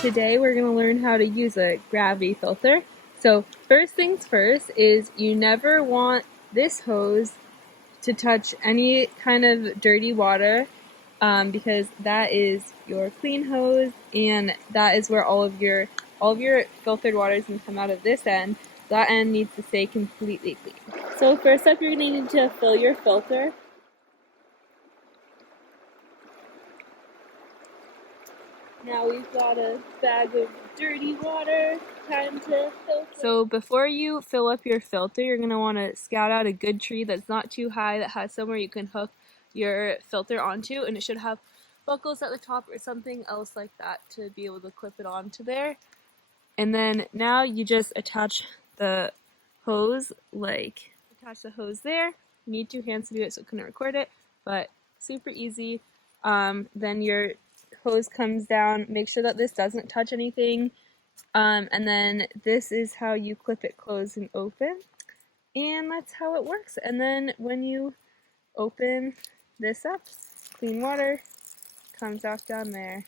Today we're going to learn how to use a gravity filter. So first things first is you never want this hose to touch any kind of dirty water because that is your clean hose, and that is where all of your filtered water is going to come out of this end. That end needs to stay completely clean. So first up, you're going to need to fill your filter. Now we've got a bag of dirty water, time to filter. So before you fill up your filter, you're going to want to scout out a good tree that's not too high, that has somewhere you can hook your filter onto, and it should have buckles at the top or something else like that to be able to clip it onto there. And then now you just attach the hose, attach the hose there. You need 2 hands to do it, so I couldn't record it, but super easy. Then your hose comes down. Make sure that this doesn't touch anything, and then this is how you clip it closed and open, and that's how it works. And then when you open this up, clean water comes off down there.